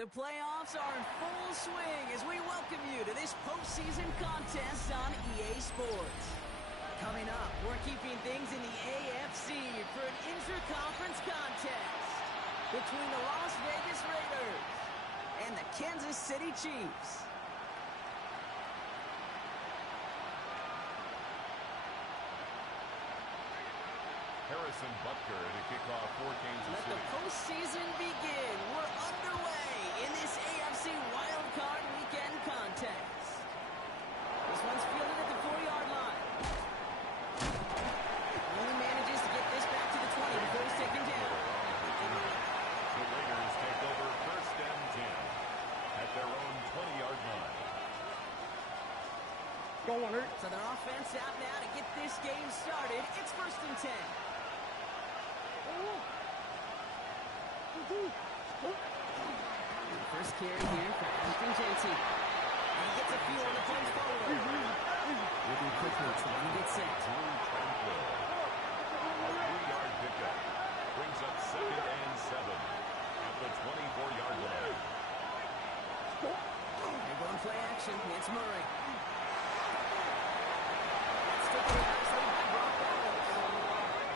The playoffs are in full swing as we welcome you to this postseason contest on EA Sports. Coming up, we're keeping things in the AFC for an intra-conference contest between the Las Vegas Raiders and the Kansas City Chiefs. Harrison Butker to kick off for Kansas City. Let the postseason begin. We're underway in this AFC wildcard weekend contest. This one's fielded at the 4-yard line. Only manages to get this back to the 20 before he's taken down. The Raiders take over first and 10 at their own 20-yard line. So their offense out now to get this game started. It's first and 10. First carry here for Anthony Jensen. And he gets a few on the punch forward. We'll do quick notes when he gets set. A 3-yard pickup brings up second and 7 at the 24-yard line. They're going play action. It's Murray. That's taken nicely by Brock Bowers.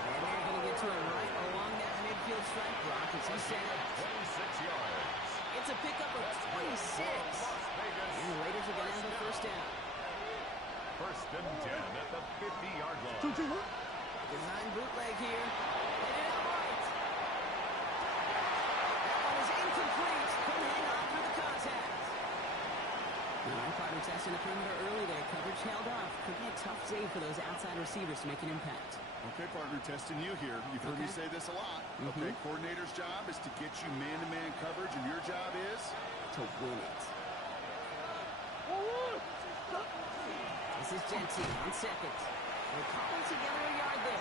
And they're going to get to it right along that midfield strike block as he set. 26 yards. It's a pickup of 26. And the Raiders are going to have a first down. First and 10 at the 50-yard line. Design bootleg here. Hit it out right. That one is incomplete. Couldn't hang on for the contact. Partner testing the perimeter early there. Coverage held off. Could be a tough save for those outside receivers to make an impact. Okay, partner, testing you here. You've heard me say this a lot. Okay, coordinator's job is to get you man-to-man coverage, and your job is to win it. This is Jensen on second. They're calling together a yard there.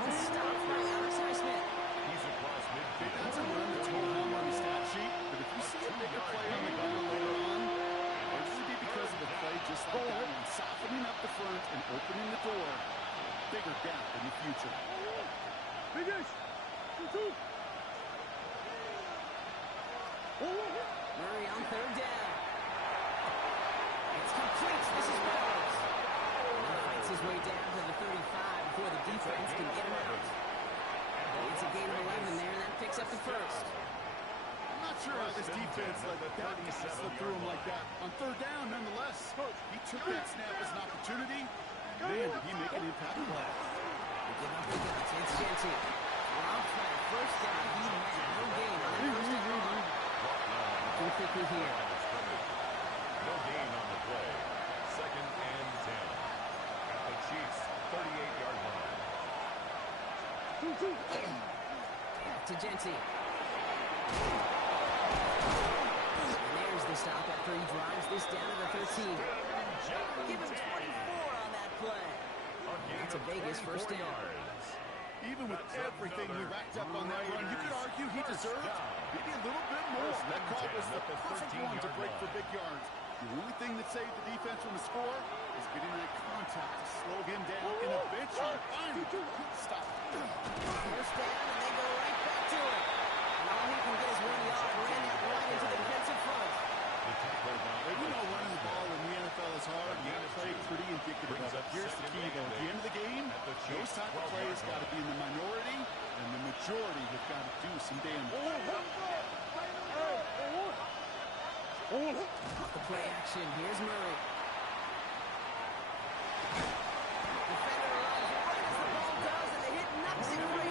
One stop for Alex Smith. He's across midfield. That's a run that's going home on the stat sheet, but if you see a bigger play on the goal later on, it's going to be because of a play just like that one, softening up the front and opening the door. Bigger gap in the future. Murray on third down. It's complete. This is Bowers. He fights his way down to the 35 before the defense can get him out. It's a gain of 11 there, and that picks up the first. I'm not sure how this defense let that guy slip through him like that. On third down, nonetheless, he took that snap as an opportunity. Man, did he make an impact play. It's Jensen. Off track. First down, he had no gain on that first down. Looking quickly here. No gain on the play. Second and 10 at the Chiefs' 38-yard line. Back to Jensen. And there's the stop after he drives this down to the 13. Give him 24 on that play. That's a Vegas first down. Even with everything he racked up on that run, you could argue he deserved maybe a little bit more. That call was the perfect one to break for big yards. The only thing that saved the defense from the score is getting that contact to slow him down and eventually finally stop. First down, and they go right back to it. Now he can get his 1 yard, ran it right into the defensive front. Well, you know running the ball in the NFL is hard. You got to play pretty indicative of it. Here's the key, though. At the end of the game, those type of plays got to be in the minority, and the majority have got to do some damage. Off the play action, here's Murray. Defender runs right as the ball does, and the hit knocks it free.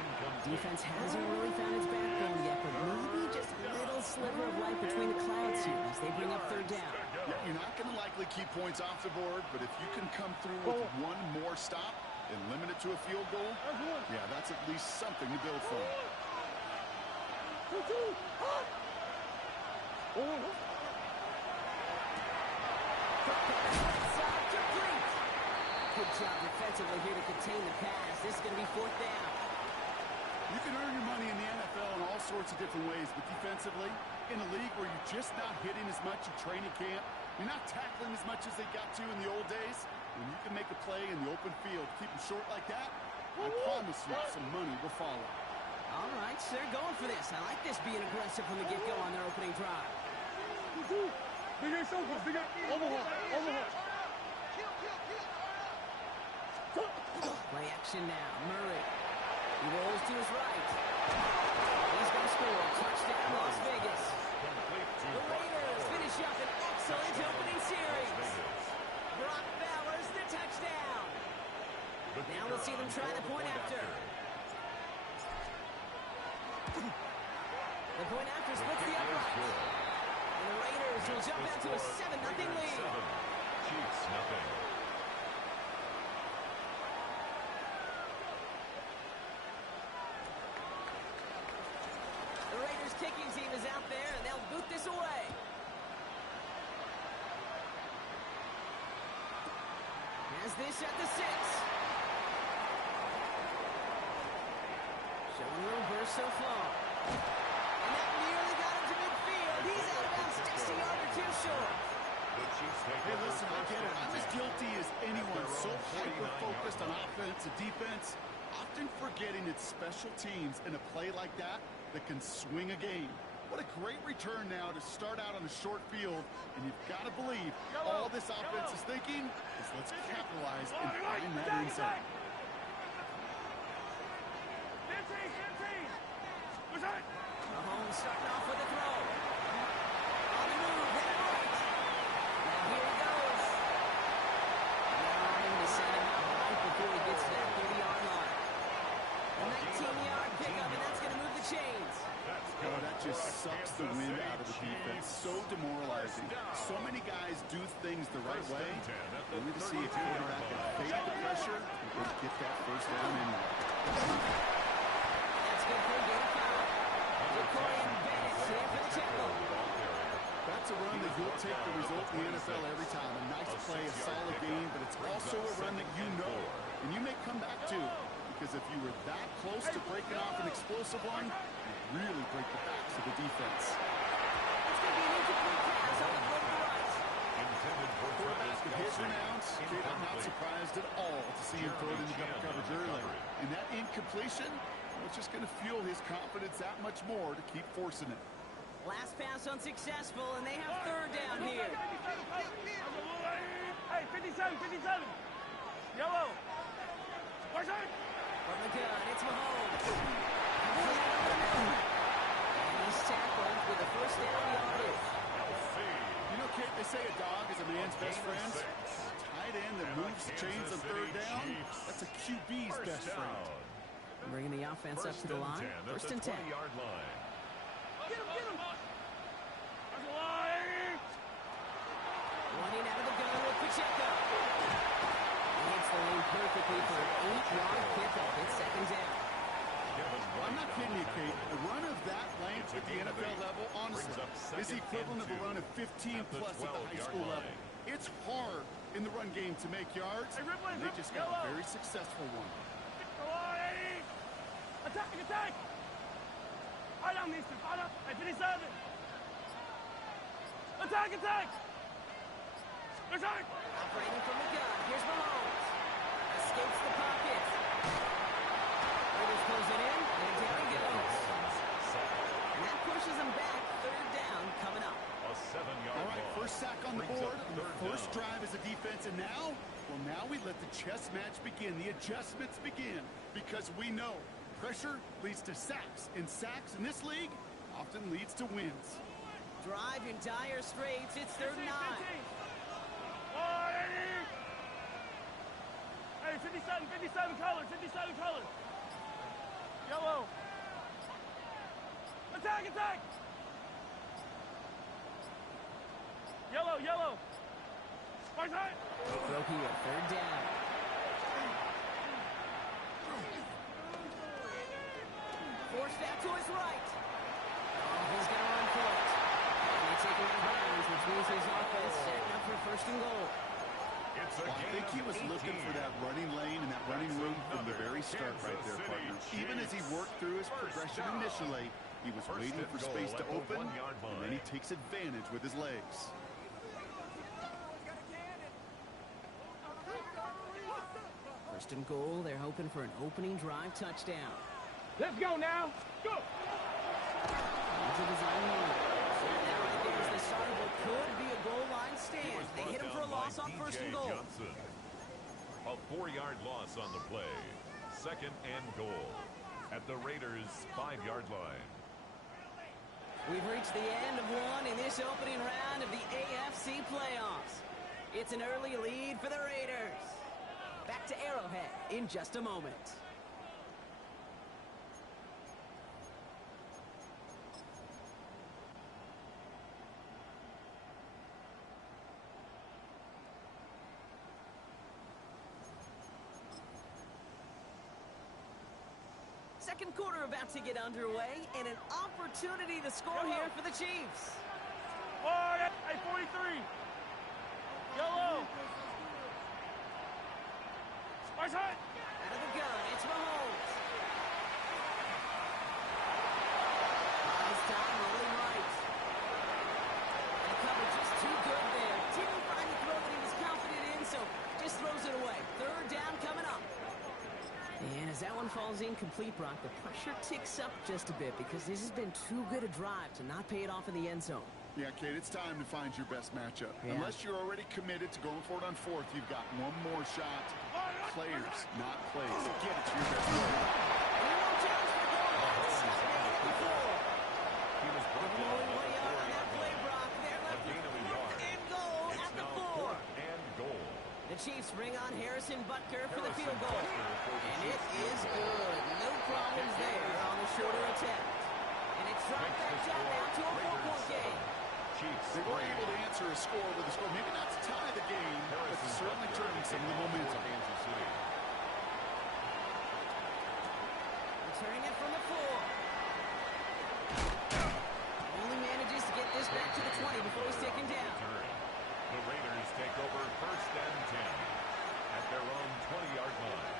Incomplete. Defense hasn't really found its backbone yet, but maybe just a little sliver of light between the clouds here as they bring up third down. Yeah, you're not going to likely keep points off the board, but if you can come through with one more stop and limit it to a field goal, yeah, that's at least something to build from. Good job defensively here to contain the pass. This is going to be fourth down. You can earn your money in the NFL in all sorts of different ways, but defensively, in a league where you're just not hitting as much in training camp, you're not tackling as much as they got to in the old days, when you can make a play in the open field, keep them short like that, I promise you some money will follow. All right, so they're going for this. I like this being aggressive from the get-go on their opening drive. Play action now. Murray. He rolls to his right. He's going to score. Touchdown, Las Vegas. The Raiders finish up an excellent opening series. Brock Bowers, the touchdown. Now we'll see them try the point after. The point after splits the upright. And the Raiders will jump out to a 7-0 lead. Chiefs nothing. The Raiders kicking team is out there, and they'll boot this away. Has this at the 6. Showing a little burst so far. And that nearly got him to midfield. He's out of bounds just a yard or two short. Hey, listen, I get it. I'm as guilty as anyone. So hyper-focused on offense and defense, often forgetting it's special teams in a play like that can swing a game. What a great return now to start out on a short field, and you've got to believe all this offense is thinking is let's capitalize and find that end zone. Mahomes starting off with a throw. On the move, headed right. Now here he goes. Trying to send him out right before he gets to that 30-yard line. A 19-yard pickup, and that's going to move the chains. Oh, that just sucks the wind out of the defense. So demoralizing. So many guys do things the right way. Only to see a quarterback fade the pressure and get that first down anyway. That's good for a gain of 5. Decorian Bennett here for the tackle. That's a run that you'll take the result in the NFL every time. A nice play, a solid game, but it's also a run that you know and you may come back to. Because if you were that close to breaking off an explosive one, you'd really break the backs of the defense. It's going to be an incomplete pass on the play to the right. Quarterback with his renounce, kid, I'm not surprised at all to see him throw it into double coverage early. And that incompletion, it's just going to fuel his confidence that much more to keep forcing it. Last pass unsuccessful, and they have third down here. Hey, 57, 57. Yellow. Where's it? From the gun, it's Mahomes. And he's tackled with a first down yardage. You know, Kate, they say a dog is a man's best friend. Tight end that moves the chains on third down, that's a QB's best friend. Bringing the offense up to the line. First and 10. Get him, get him. There's a line. Running out of the gun with Pacheco. He hits the lane perfectly for an 8-yard pickup. It's second down. I'm not kidding you, Kate. The run of that length at the NFL level, honestly, is the equivalent of a run of 15-plus at the high school level. It's hard in the run game to make yards, and they just got a very successful one. Attack, attack! Adam, mister, Adam. Hey, 57. Attack, attack! Attack! Operating from the gun. Here's Mahomes. Escapes the pocket. Raiders close it in, and down he goes. And that pushes him back. Third down coming up. All right, first sack on the board, on the first drive as a defense, and now, well, now we let the chess match begin, the adjustments begin, because we know pressure leads to sacks, and sacks in this league often leads to wins. Drive in dire straits. It's third and 9. Hey, 57 colors, 57 colors. Yellow. Attack, attack! Yellow, yellow. Far side. Throw here, third down. Forced out to his right. Oh, he's going to run for it. And they take it out of bounds, which means his offense setting up for first and goal. Well, I think he was looking for that running lane and that running room from the very start right there, partner. Even as he worked through his progression initially, he was waiting for space to open, and then he takes advantage with his legs. First and goal, they're hoping for an opening drive touchdown. Let's go now. Go. Into the zone move. That right there is the start of what could be a goal line stand. They hit him for a loss on first and goal. Johnson. A 4-yard loss on the play. Second and goal at the Raiders' 5-yard line. We've reached the end of one in this opening round of the AFC playoffs. It's an early lead for the Raiders. Back to Arrowhead in just a moment. Second quarter about to get underway, and an opportunity to score here for the Chiefs. Oh, yeah, 43. Yellow. Spice hot. Out of the gun, it's Mahomes. This time, rolling right. And the cover just too good there. Didn't find the throw that he was confident in, so just throws it away. Third down coming up. And as that one falls incomplete, Brock, the pressure ticks up just a bit because this has been too good a drive to not pay it off in the end zone. Yeah, Kate, it's time to find your best matchup. Yeah. Unless you're already committed to going for it on fourth, you've got one more shot. Players, not plays. Get it to your best player. He was brought down Rolling on way the out on that 4-yard play, line. Brock. They're left A gain with of a fourth yard. and goal It's at the now 4. 4th and goal. The Chiefs bring on Harrison Butker for the Harrison field goal. Butker for the And it Chiefs is field goal. good. No problems there on the shorter attempt. And it's dropped Makes the back down now to a score 4-point game. Chiefs They were 3. able to answer a score with a score. Maybe not to tie the game, but to certainly turn some of the momentum. Kansas City. Returning it from the 4. Only manages to get this back to the 20 before he's taken down. The Raiders take over first and 10 at their own 20-yard line.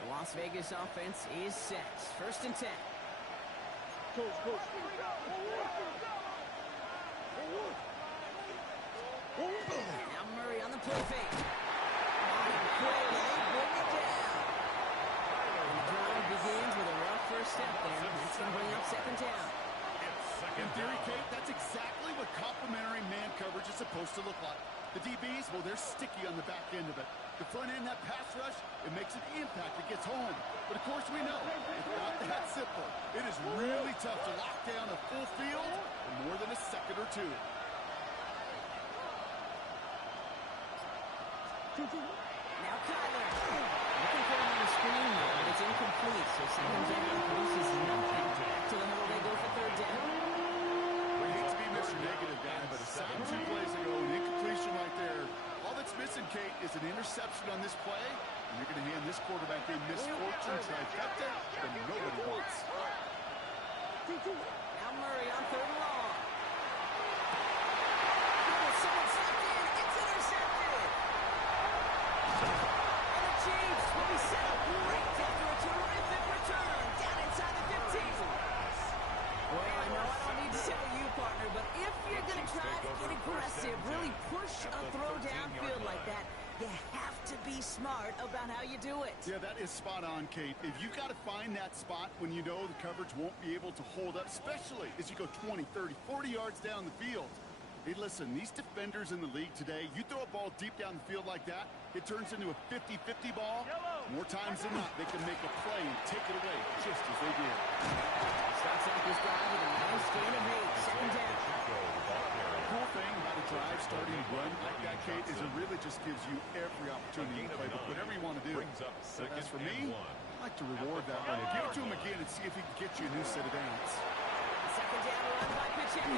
The Las Vegas offense is set. First and 10. Now Murray on the play fake. On the play, they bring it down. And the drive begins with a rough first step there. That's going to bring up second down. In theory, Kate, that's exactly what complementary man coverage is supposed to look like. The DBs, well, they're sticky on the back end of it. The front end, that pass rush, it makes an impact. It gets home. But, of course, we know it's not that simple. It is really tough to lock down a full field for more than a second or two. Now Kyler. Looking for him on the screen there, but it's incomplete. So second down produces nothing. To the middle, they go for third down. I hate to be Mr. Negative guy, but aside from 2 plays ago, an incompletion right there. All that's missing, Kate, is an interception on this play. And you're going to hand this quarterback a misfortune trifecta that nobody wants. Now Murray on third and long. Oh, someone stepped in. It's intercepted. And the Chiefs will be set up great after a terrific return down inside the 15. Well, I know I don't need to tell you, partner, but if you're going to try to get aggressive, really push a throw downfield like that, you have to be smart about how you do it. Yeah, that is spot on, Kate. If you got to find that spot when you know the coverage won't be able to hold up, especially as you go 20, 30, 40 yards down the field. Hey, listen, these defenders in the league today, you throw a ball deep down the field like that, it turns into a 50-50 ball. More times than not, they can make a play and take it away, just as they did. Starts out this drive with a nice gain of 8. Second down. The cool thing about a drive starting run like that, Kate, is it really just gives you every opportunity to play with whatever you want to do. But as for me, I like to reward that one. Give it to him again and see if he can get you a new set of downs. Second down run by Pacheco.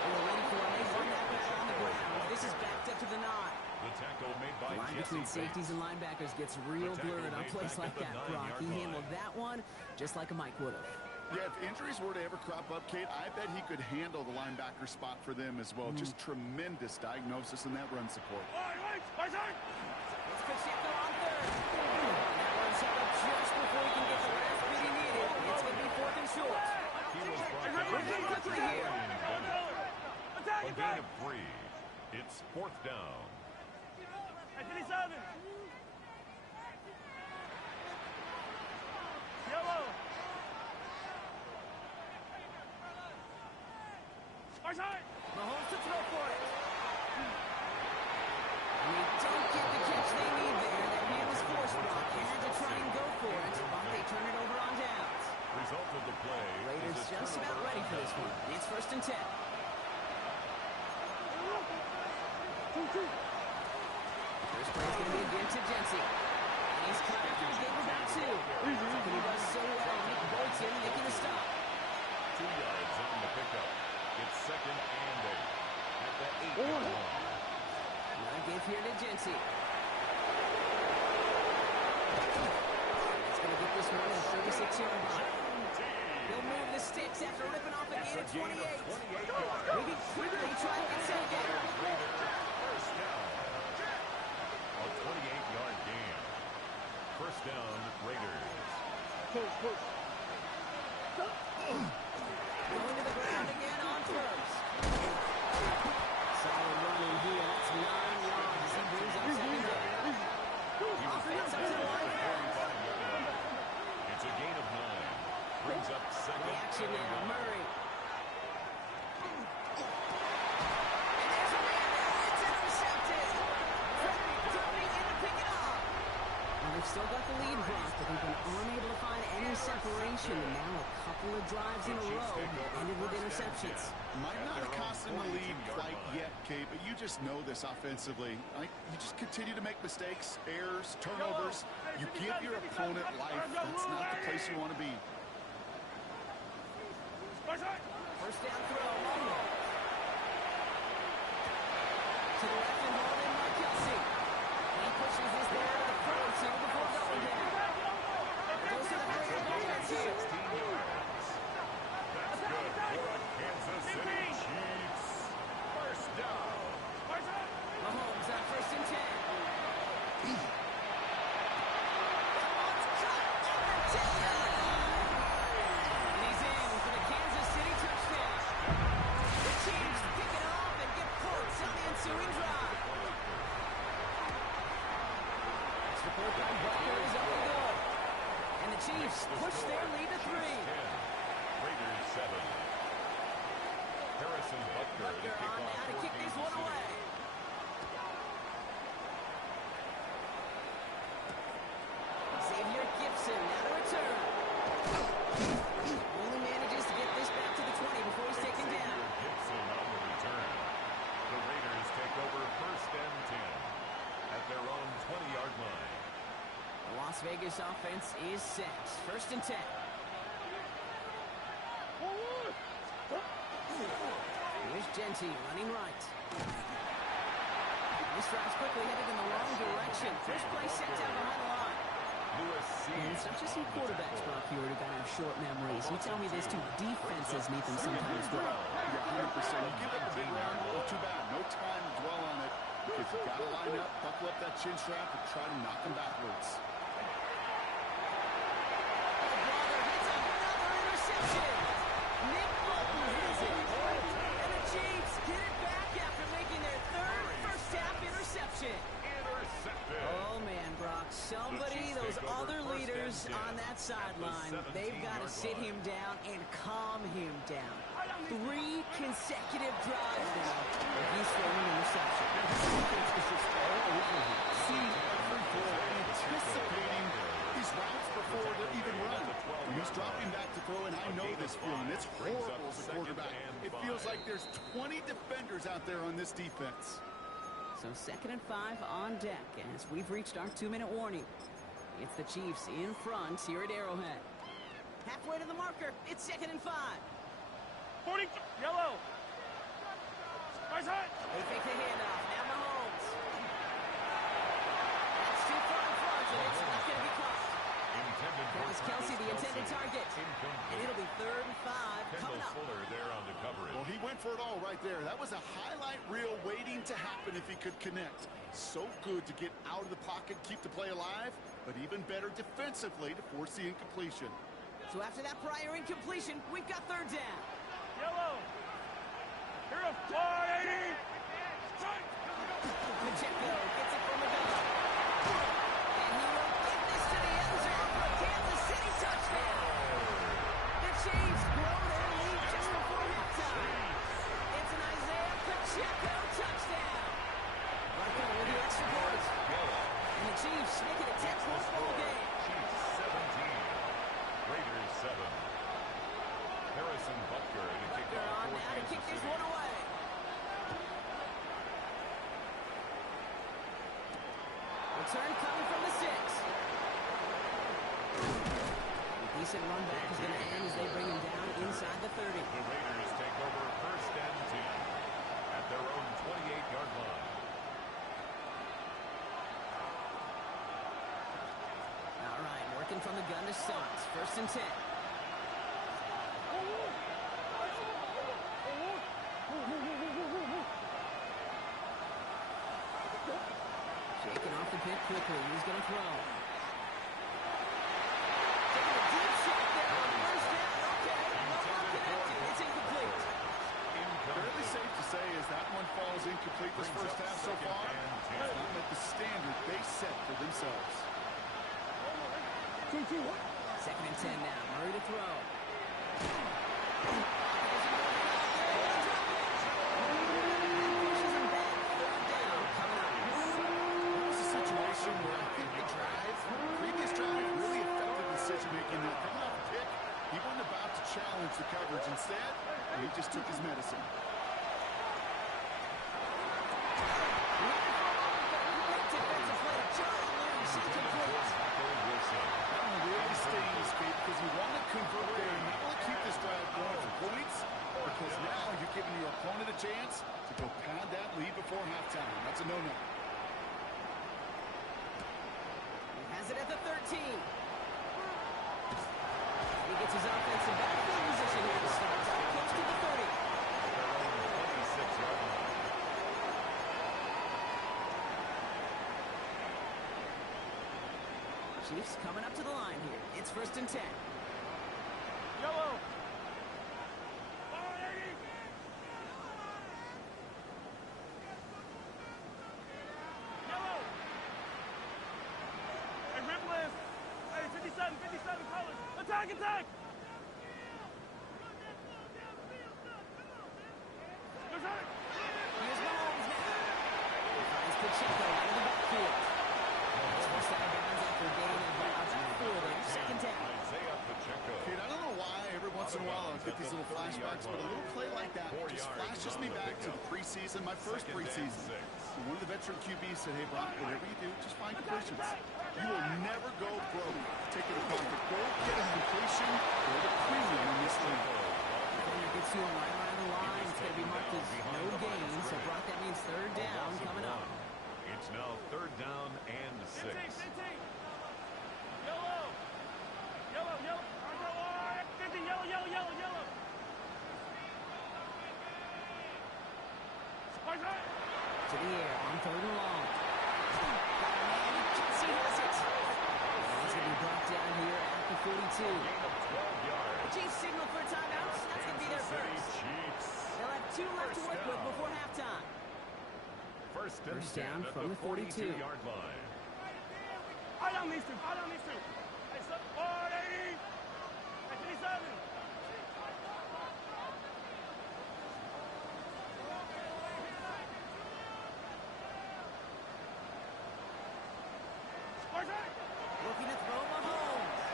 They're waiting for him. They run that back on the ground. This is backed up to the 9. The tackle made by The line between safeties and linebackers gets real blurred on plays like that, Brock. He handled that one just like a Mike would have. Yeah, if injuries were to ever crop up, Kate, I bet he could handle the linebacker spot for them as well. Just tremendous diagnosis in that run support. It's Pacheco on third. That one's set up just before he can get the last bit he needed. It's going to be 4th and short. He was brought down Quickly here. But then gain of 3. It's 4th down. Hai finissado. Yellow. Outside. Mahomes to throw for it. And they don't get the catch they need there. That man was forced, Brock. They had to try and go for it, but they turn it over on downs. Result of the play. Raiders just about ready for this one. It's 1st and 10. First play is going to be again to Jency. And he's cut after he gave about 2. Something he does so well. Nick Bolton making the stop. 2 yards on the pickup. It's 2nd and 8. At the 8-yard line. Now give here to Jency. It's going to get this one at 36-yard line. He'll move the sticks after ripping off a gain of 28. Maybe quickly try and get set again. First down. A 28-yard gain. First down, Raiders. Going to the ground again on first. Solid running here. That's 9 yards. He brings up 2nd down. Offense up to the line. It's a gain of 9. Brings up 2nd. The action now. Murray. They've still got the lead, Brock, but they've been unable to find any separation. And now a couple of drives in a row ended with interceptions. Might not have cost them the lead quite yet, Kate, but you just know this offensively. You just continue to make mistakes, errors, turnovers. You give your opponent life. That's not the place you want to be. First down throw. To the left and hold in Mark Kelsey. He pushes this there to the front two before going down. Goes to the Raider offense here. 16 yards. That's good for a Kansas City Chiefs. First down. Mahomes on 1st and 10. That one's cut at the 10-yard line. And he's in for the Kansas City touchdown. The Chiefs pick it off and get points on the ensuing drive. Extra point by Butker is up and good. And the Chiefs push their lead to 3. Raiders 7. Harrison Butker Butker on now to kick this one away. Xavier Gibson now to return. Only manages to get this back to the 20 before he's taken down. Gibson on the return. The Raiders take over 1st and 10 at their own 20-yard line. The Las Vegas offense is set. 1st and 10. Here's Genty running right. This drive's quickly headed in the wrong direction. First play set down behind the line. And it's not just some quarterbacks, Brock, here who got to have short memories. You tell me this too. Defenses need them sometimes, bro. Yeah, 100%. You give up a big run, well, too bad. No time to dwell on it. Because you got to line up, buckle up that chin strap, and try to knock them backwards. Brother hits another interception. Nick Bolton hits it. And the Chiefs get it back after making their 3rd first-half interception. Oh, man, Brock. Somebody, those other leaders on that sideline, they've got to sit him down and calm him down. 3 consecutive drives now, and he's throwing an interception. See every ball, anticipating his routes before they even run. When he's dropping back to throw, and I know this feeling. It's horrible as a quarterback. It feels like there's 20 defenders out there on this defense. So 2nd and 5 on deck as we've reached our 2-minute warning. It's the Chiefs in front here at Arrowhead. Halfway to the marker. It's 2nd and 5. 40. Yellow. They fake the handoff. Now Mahomes. That's too far in front, and it's not going to be caught. Travis Kelsey, the intended target. And it'll be 3rd and 5 coming up. Fuller there on the coverage. Well, he went for it all right there. That was a highlight reel waiting to happen if he could connect. So good to get out of the pocket, keep the play alive, but even better defensively to force the incompletion. So after that prior incompletion, we've got 3rd down. Yellow. Here a 480. Pacheco gets it from the gun. And he will get this to the end zone for a Kansas City touchdown. The Chiefs grow their lead just before halftime. It's an Isaiah Pacheco touchdown. Marco with the extra points. And the Chiefs make it a 10-point ball game. Chiefs 17. Raiders 7. Harrison Butker to kick They're off on for now to kick Kansas this City. one away. Return coming from the 6. A decent run back is going to end as they bring him down inside the 30. The Raiders take over first and 10 at their own 28-yard line. All right, working from the gun to start. First and 10. Shaking off the pit quickly. He's going to throw. Taking a deep shot there on first down. Okay, no one connected. It's incomplete. Fairly safe to say as that one falls incomplete this first half so far. It's not met the standard they set for themselves. Second and 10 now. Murray to throw. Pushes him back. Third down. Coming up. That was a situation where I think the previous drive really affected decision-making. Now, coming off a pick, he wasn't about to challenge the coverage. Instead, he just took his medicine. Defensive play. John Lynch incomplete. That one really stings, Pete, because you want to convert there and not only keep this drive going for points, because now you're giving your opponent a chance to go pad that lead before halftime. That's a no-no. He has it at the 13. He gets his offensive backfield position here to start. Close to the 30. Their own 26-yard line. Chiefs coming up to the line here. It's first and 10. Yellow. 480. Yellow. Hey, Ripley. Hey, 57 colors. Attack, attack. There's hurt. Here's Mahomes now. He finds Pacheco out of the backfield. It's first out of bounds after a gain of about 4 there. Second down. Isaiah Pacheco. Pete, I don't know why every once in a while I get these little flashbacks, but a little play like that just flashes me back to the preseason, my first preseason. And one of the veteran QBs said, hey, Brock, whatever you do, just find completions. You will never go broke taking a pocket. Go get a completion or the premium in this league. Defender gets to him right around the line. It's going to be marked as no gain. So, Brock, that means third down coming up. It's now third down and 6. 15. Yellow. Yellow. 50, yellow. Spice. To the air on third and long. And Kelsey has it. And he's going to be brought down here at the 42. Gain of 12 yards. The Chiefs signal for a timeout. That's going to be their City first. Chiefs. They'll have 2 left to work with before halftime. First and First 10 down at from the 42. 42-yard line. I don't need to. Hey, 480. Hey, 57. Looking to throw Mahomes.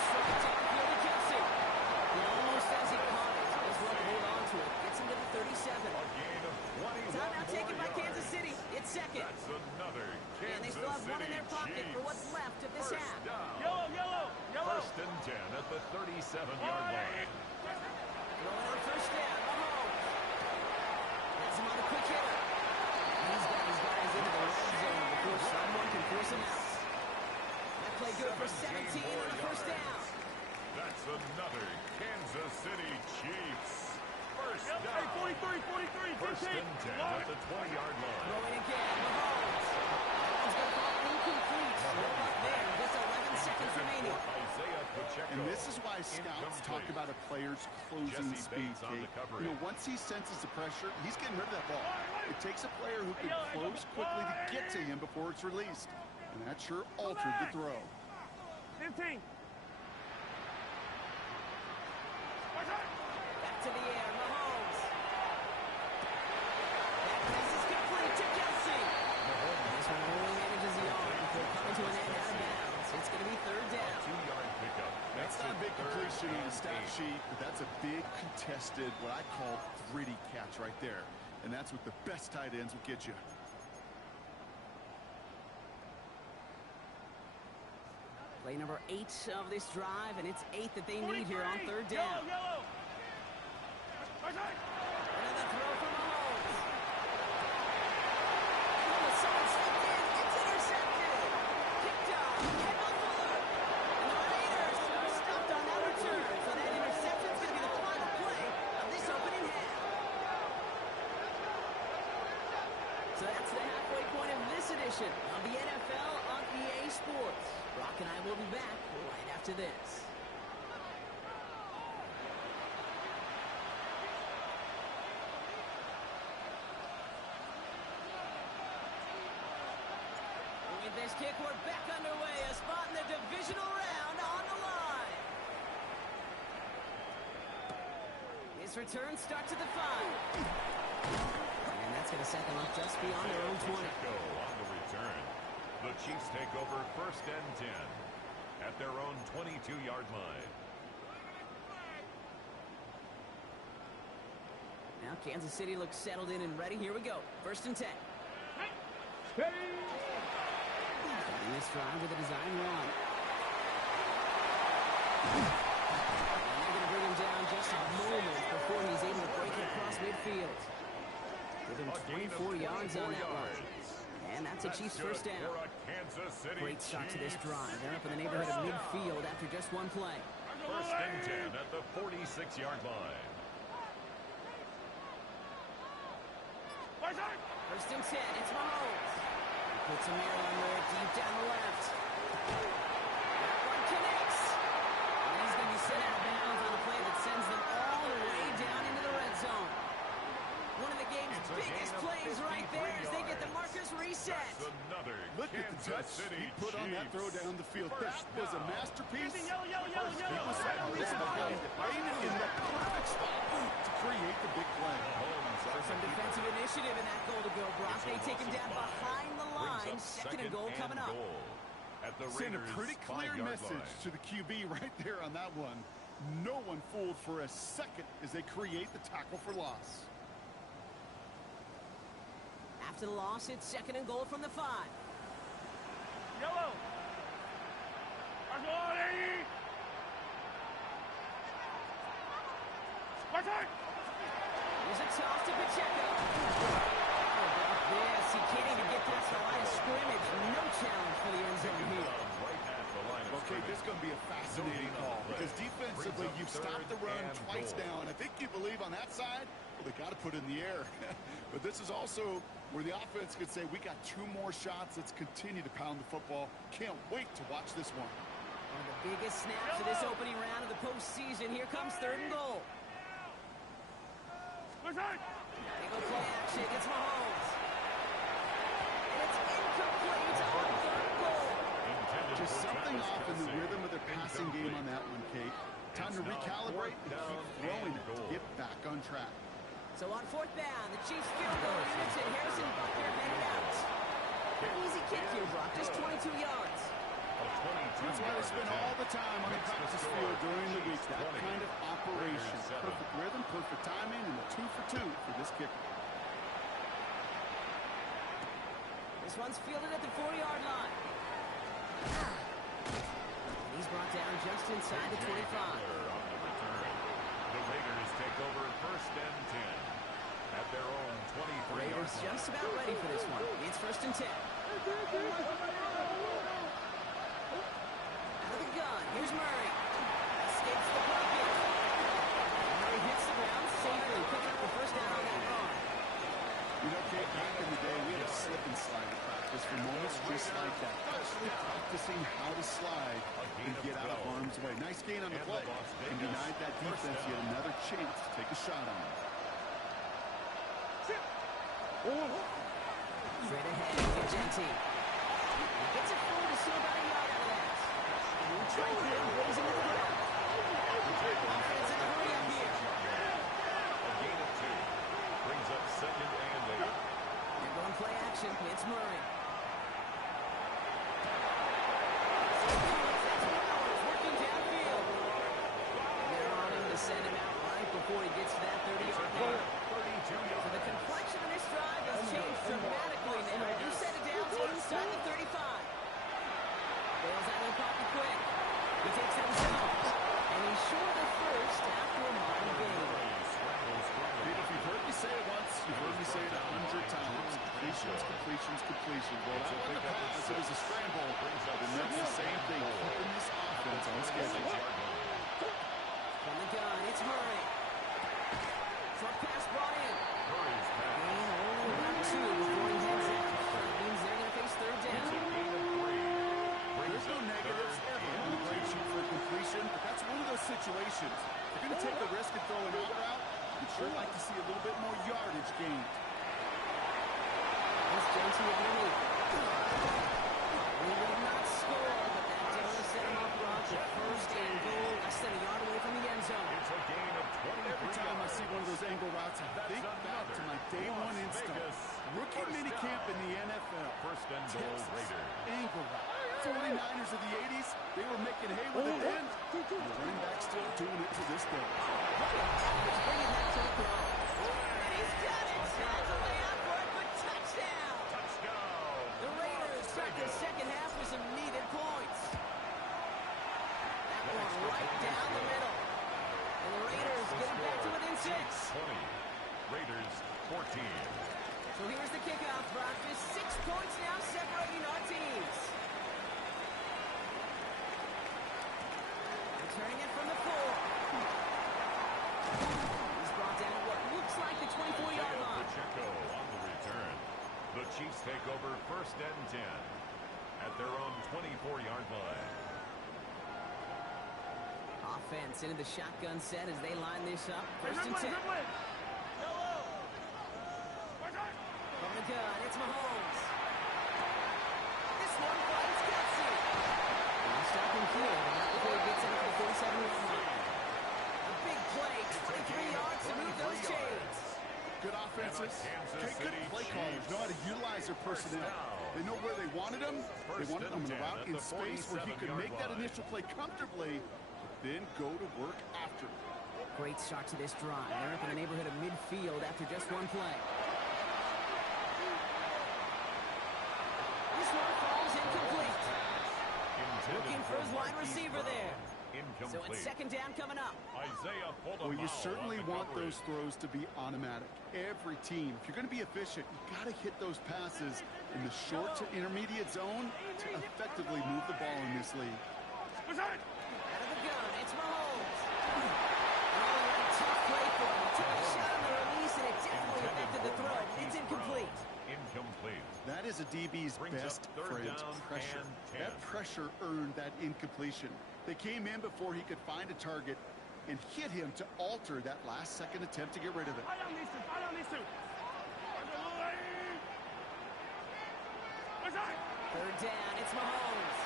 Struck it downfield to Kelsey. He almost has it caught it. He's well to hold on to it. Gets him to the 37. A gain of 21 Timeout taken by more Kansas yards. City. It's second. That's another Kansas And they still have one in their pocket City for what's Chiefs. left of this First half. down. Yellow. First and 10 at the 37-yard line. Throwing on first down. Mahomes. Gets him on a quick hitter. He's got his guys into the red zone before someone can force him out. That play good for 17 on the first down. That's another Kansas City Chiefs. First Hey, down. 43. First 15. and 10 at the 20-yard line. Throwing again. Mahomes. That one's going to fall incomplete. Slow up there. Just 11 seconds remaining. Isaiah Pacheco. And this is why scouts talk about a player's closing speed, Kate. You know, once he senses the pressure, he's getting rid of that ball. It takes a player who can close quickly to get to him before it's released. And that sure altered the throw. 15. Back to the air, Mahomes. That pass is complete to Kelsey. This one only manages the arm before coming to an end out of bounds. It's going to be third down. 2-yard pickup. That's not a big completion on the stat sheet, but that's a big contested, what I call gritty catch right there. And that's what the best tight ends will get you. Play number 8 of this drive, and it's 8 that they need here on third down. Yellow. Another throw from Mahomes. Oh, someone slipped in. It's intercepted. Picked up. Kendall Fuller. And the Raiders are stopped on that return. So that interception is going to be the final play of this opening half. So that's the halfway point of this edition of the NFL on EA Sports. Brock and I will be back right after this. With this kick, we're back underway. A spot in the divisional round on the line. This return starts at the 5. And that's going to set them up just beyond their own 20. On the return. The Chiefs take over first and 10 at their own 22-yard line. Now Kansas City looks settled in and ready. Here we go. First and 10. In this drive with a design run. And they're going to bring him down just a moment before he's able to break it across midfield. Give him 24 yards on that one. And that's a Chiefs first down. Great start to this drive. They're up in the neighborhood of midfield after just one play. First and 10 at the 46-yard line. First and 10, it's Mahomes. He puts him there on there deep down the left. That one connects. And he's going to be sent out of bounds on a play that sends them all the way down into the red zone. One of the game's biggest plays right there as they get the markers reset. Look at the touch he put on that throw down the field. That was a masterpiece. He was always behind it, laying it in the perfect spot to create the big play. Some defensive initiative in that goal to go, Brock. They take him down behind the line. Second and goal coming up. Send a pretty clear message to the QB right there on that one. No one fooled for a second as they create the tackle for loss. After the loss, it's second and goal from the 5. Yellow. Here's a toss to Pacheco. How about this? He can't even get past the line of scrimmage. No challenge for the end zone here. Okay, this is going to be a fascinating call because defensively you've stopped the run twice now, and I think you believe on that side, well, they got to put it in the air. But this is also where the offense could say, we got 2 more shots. Let's continue to pound the football. Can't wait to watch this one. One of the biggest snaps of this opening round of the postseason. Here comes third and goal. Big old play action. It's Mahomes. And it's incomplete on third and goal. Just something off in the rhythm of their passing game on that one, Kate. Time to recalibrate and keep throwing it to get back on track. So on fourth down, the Chiefs field goal units and Harrison Butker headed out. An easy kick here, Brock. Just 22 yards. That's why they spend all the time on the practice field during the week. That kind of operation. Perfect rhythm, perfect timing, and a 2 for 2 for this kicker. This one's fielded at the 4-yard line. He's brought down just inside the 25. The Raiders take over first and 10 at their own 23. Raiders just about ready for this one. It's first and 10. Out of the gun, here's Murray. Escapes the pocket. Murray hits the ground safely, picking up the first down on that run. You know, Kate, back in the day, we had a slip and slide in practice for moments just like that. Actually practicing how to slide and get out of harm's way. Nice gain on the play. And denied that defense yet another chance to take a shot on him. Straight ahead, Genti. He gets it forward to still about a yard out of that. Tranquil rolls into the ground. Offense in the hurry up here. A gain of 2. Brings up 2nd and 8. They're going play action. It's Murray. Working downfield. They're on him to send him out right before he gets to that 30-yard line. 32 So yards. the complexion of this drive has changed dramatically now. You set it down to inside the 35. Bails out of the pocket quick. He takes that himself. And he's short of the first after a modern gain. Pete, if you've heard me say it once, you've heard me say it 100 times. Completions, completions, completions. Well, that wasn't a pass. It was a scramble. And that's the same thing. Keeping this offense on schedule. From the gun, it's Murray. Short pass brought in. Gain only about 2 before he heads out. That means they're going to face third down. There's no negatives ever on the grade sheet for a completion, but that's one of those situations. If you're going to take a risk and throw an out route, you'd sure like to see a little bit more yardage gained. Here's Genti underneath. He will not score, but that does set him up wrong for first and goal, less than a yard away from the end zone. It's a gain of 23 Every time I see one of those angle routes, I think back to my day one instinct. Rookie minicamp in the NFL. First and goal, Raiders. Angle route. 49ers of the 80s, they were making hay with it then. And the running back still doing it to this day. He's bringing that to the throw. And he's got it. Has a way out for it, but touchdown. Touchdown. The Raiders start the second half with some needed points. That one right down the middle. And the Raiders get it back to within 6. 20. Raiders 14. So here's the kickoff, Brock. Just 6 points now separating our teams. Returning it from the 4. He's brought down what looks like the 24-yard line. Pacheco on the return. The Chiefs take over first and 10 at their own 24-yard line. Offense into the shotgun set as they line this up. First and 10. From the gun, it's Mahomes. This one finds Kelsey. He'll stop him here, and not before he gets into the 47-yard line. A big play, 23 yards to move those chains. Good offenses. Good play callers know how to utilize their personnel. They know where they wanted them. They wanted them in a route in space where he could make that initial play comfortably, but then go to work after. Great start to this drive. They're up in the neighborhood of midfield after just one play. This one falls incomplete. Looking for his wide receiver there. So it's second down coming up. Well, you certainly want those throws to be automatic. Every team, if you're going to be efficient, you've got to hit those passes in the short to intermediate zone to effectively move the ball in this league. Out of the gun, it's Mahomes. Oh, what a tough play for him. Took a shot on the release, and it definitely affected the throw. It's incomplete. Incomplete. That is a DB's best friend, pressure. That pressure earned that incompletion. They came in before he could find a target and hit him to alter that last-second attempt to get rid of it. Third down, it's Mahomes.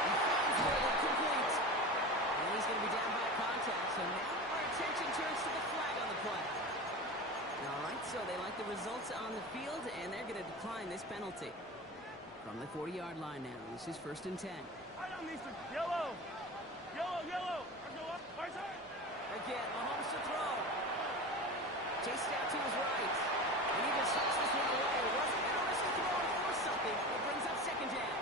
He finds Wilson complete. And he's going to be down by contact, so now our attention turns to the flag on the play. All right, so they like the results on the field, and they're going to decline this penalty. From the 40-yard line now, this is first and 10. Yellow! Yellow, yellow! Again, Mahomes to throw. Chased out to his right. And he just hits this one away. Wasn't going to risk a throw and force something. It brings up second down.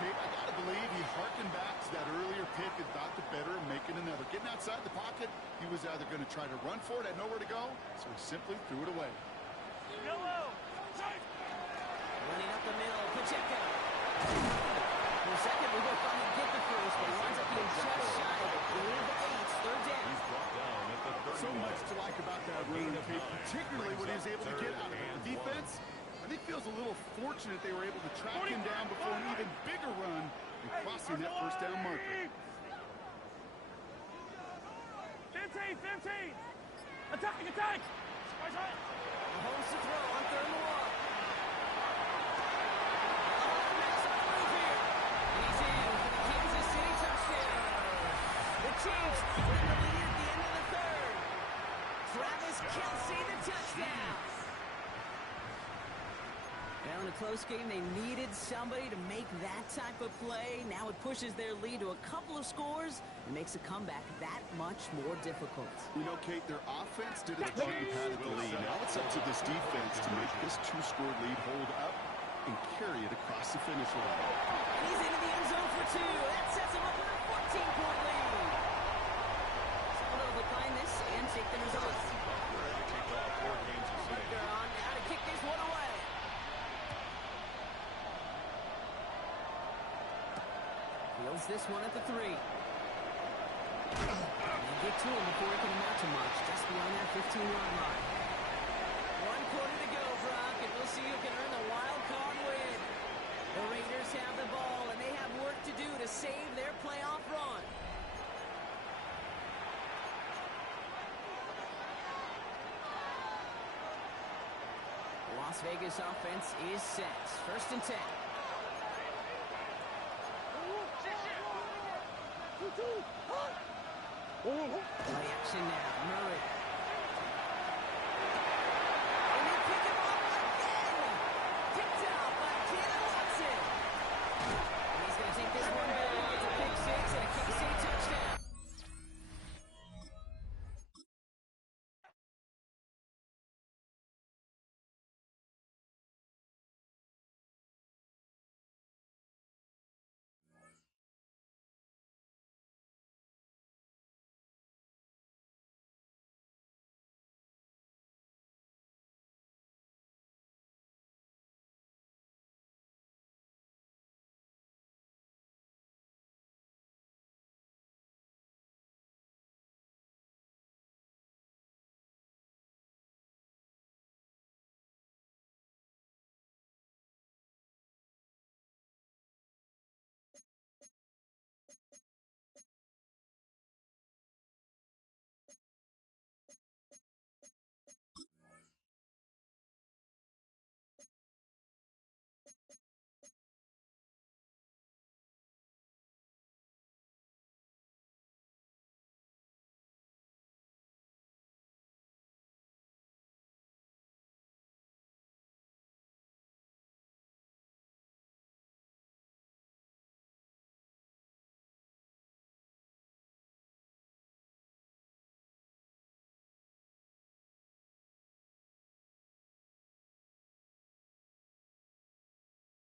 Kate, I got to believe he harkened back to that earlier pick and thought the better of making another. Getting outside the pocket, he was either going to try to run for it, had nowhere to go, so he simply threw it away. Yellow! Running up the middle, Pacheco. For a second, we will finally get the first, but he winds up being just shy of it. Third down. He's brought down at the 30. So much to like about that run, Kate, particularly what he was able to get out of it. The defense, I think, feels a little so fortunate they were able to track him down before an even bigger run and crossing that first down marker. 15, 15. Attack, attack. Holds the throw on 3rd and 1. He's in for the Kansas City touchdown. The Chiefs split the lead at the end of the 3rd. Travis Kelce, the touchdown. Well, in a close game, they needed somebody to make that type of play. Now it pushes their lead to a couple of scores and makes a comeback that much more difficult. You know, Kate, their offense did its part and padded the lead. Now it's up to this defense to make this 2-score lead hold up and carry it across the finish line. And he's into the end zone for 2. That sets him up with a 14-point lead. So they'll decline this and take the results. Ready to kick off for Kansas City. They're on now to kick this one away. Fields this one at the 3. They get to him before he can amount to much, just beyond that 15-yard line. 1 quarter to go, Brock, and we'll see who can earn the wild card win. The Raiders have the ball, and they have work to do to save their playoff run. The Las Vegas offense is set. 1st and 10. Play action now. Murray